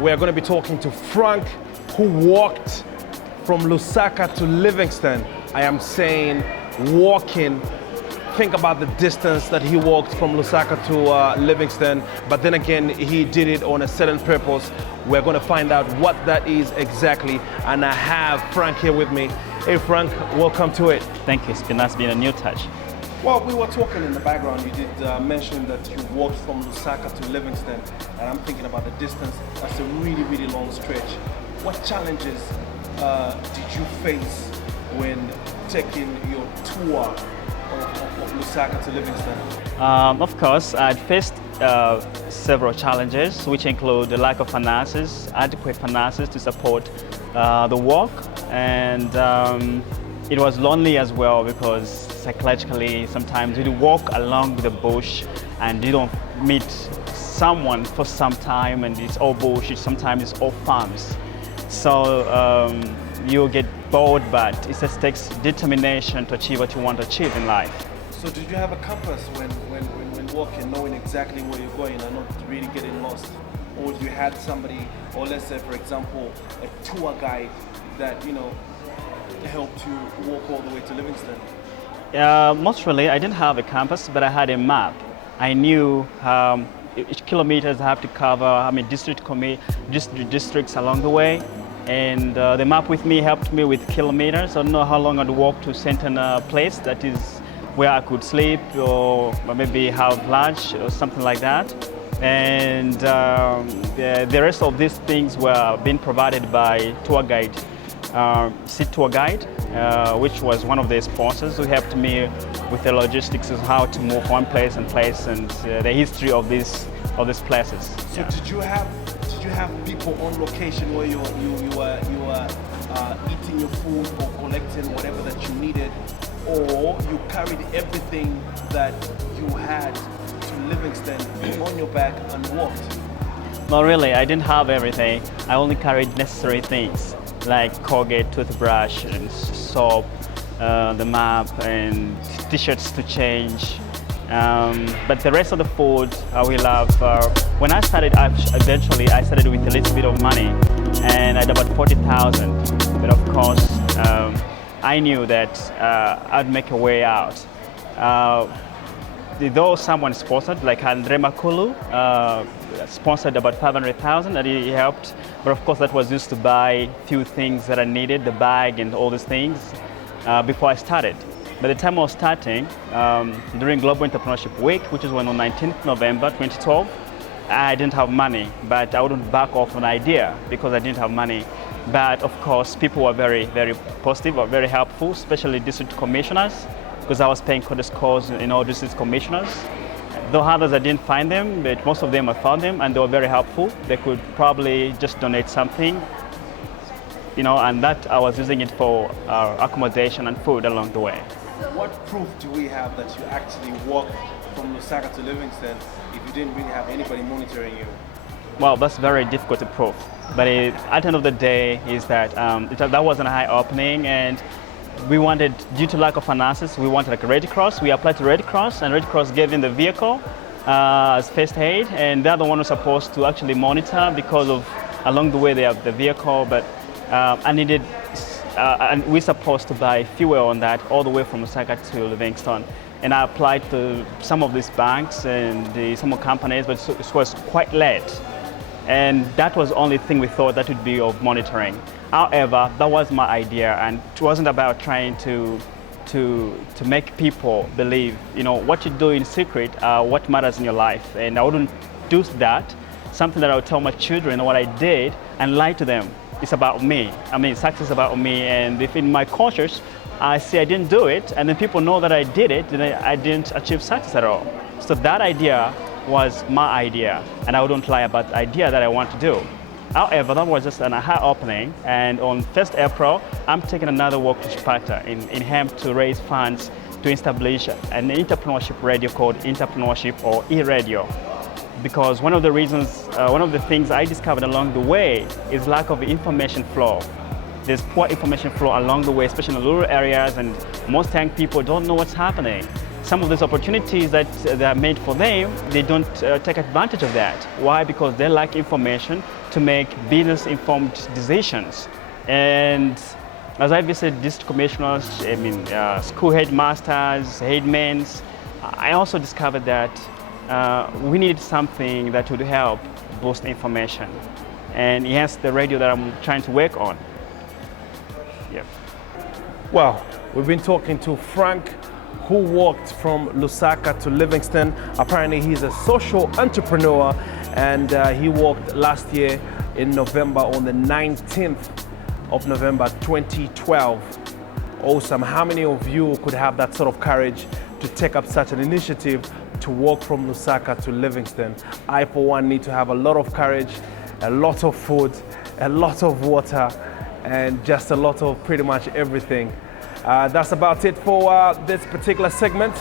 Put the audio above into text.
We are going to be talking to Frank, who walked from Lusaka to Livingston. I am saying walking. Think about the distance that he walked from Lusaka to Livingston, but then again, he did it on a certain purpose. We're going to find out what that is exactly, and I have Frank here with me. Hey Frank, welcome to it. Thank you, it's been nice being a new touch. Well, we were talking in the background, you did mention that you walked from Lusaka to Livingston, and I'm thinking about the distance. That's a really, really long stretch. What challenges did you face when taking your tour of Lusaka to Livingston? Of course, I faced several challenges, which include the lack of finances, adequate finances to support the walk, and it was lonely as well because psychologically sometimes you walk along the bush and you don't meet someone for some time, and it's all bush, sometimes it's all farms. So you get bored, but it just takes determination to achieve what you want to achieve in life. So did you have a compass when walking, knowing exactly where you're going and not really getting lost? Or you had somebody, or let's say for example, a tour guide that, you know, helped you walk all the way to Livingston? Most really, I didn't have a compass, but I had a map. I knew each kilometers I have to cover, how many districts along the way, and the map with me helped me with kilometers. I don't know how long I'd walk to a certain place that is where I could sleep or maybe have lunch or something like that. And the rest of these things were being provided by tour guide, Seat Tour Guide, which was one of the sponsors who helped me with the logistics of how to move one place and the history of these places. So did you have people on location where you were eating your food or collecting whatever that you needed, or you carried everything that you had to Livingston on your back and walked? No, really, I didn't have everything. I only carried necessary things like Colgate, toothbrush, and soap, the map, and t-shirts to change. But the rest of the food we love. When I started, eventually I started with a little bit of money, and I had about 40,000. But of course, I knew that I'd make a way out. Though someone sponsored, like Andre Makulu, sponsored about 500,000, and he helped. But of course, that was used to buy few things that I needed, the bag and all these things, before I started. By the time I was starting, during Global Entrepreneurship Week, which was on 19th November 2012, I didn't have money, but I wouldn't back off an idea because I didn't have money. But of course, people were very, very positive, or very helpful, especially district commissioners, because I was paying credit scores in all district commissioners. Though others I didn't find them, but most of them I found them, and they were very helpful. They could probably just donate something, you know, and that I was using it for accommodation and food along the way. What proof do we have that you actually walked from Lusaka to Livingston if you didn't really have anybody monitoring you? Well, that's very difficult to prove. But at the end of the day, is that that wasn't a high opening, and we wanted, due to lack of finances, we wanted like a Red Cross. We applied to Red Cross, and Red Cross gave in the vehicle as first aid, and the other one was supposed to actually monitor because of along the way they have the vehicle, but I needed, and we're supposed to buy fuel on that all the way from Lusaka to Livingston. And I applied to some of these banks and some companies, but it was quite late. And that was the only thing we thought that would be of monitoring. However, that was my idea, and it wasn't about trying to make people believe, you know, what you do in secret, what matters in your life. And I wouldn't do that. Something that I would tell my children what I did and lie to them. It's about me. I mean, success is about me. And if in my conscience I say I didn't do it, and then people know that I did it, then I didn't achieve success at all. So that idea was my idea, and I wouldn't lie about the idea that I want to do. However, that was just an aha opening, and on 1st April, I'm taking another walk to Sparta in Hemp to raise funds to establish an entrepreneurship radio called Entrepreneurship or e-radio. Because one of the reasons, one of the things I discovered along the way is lack of information flow. There's poor information flow along the way, especially in rural areas, and most young people don't know what's happening. some of these opportunities that are made for them, they don't take advantage of that. Why? Because they lack information to make business-informed decisions. And as I visited district commissioners, school headmasters, headmen, I also discovered that we needed something that would help boost information. And hence the radio that I'm trying to work on. Yep. Well, we've been talking to Frank, who walked from Lusaka to Livingston. Apparently he's a social entrepreneur, and he walked last year in November, on the 19th of November 2012. Awesome. How many of you could have that sort of courage to take up such an initiative to walk from Lusaka to Livingston? I, for one, need to have a lot of courage, a lot of food, a lot of water, and just a lot of pretty much everything. That's about it for this particular segment.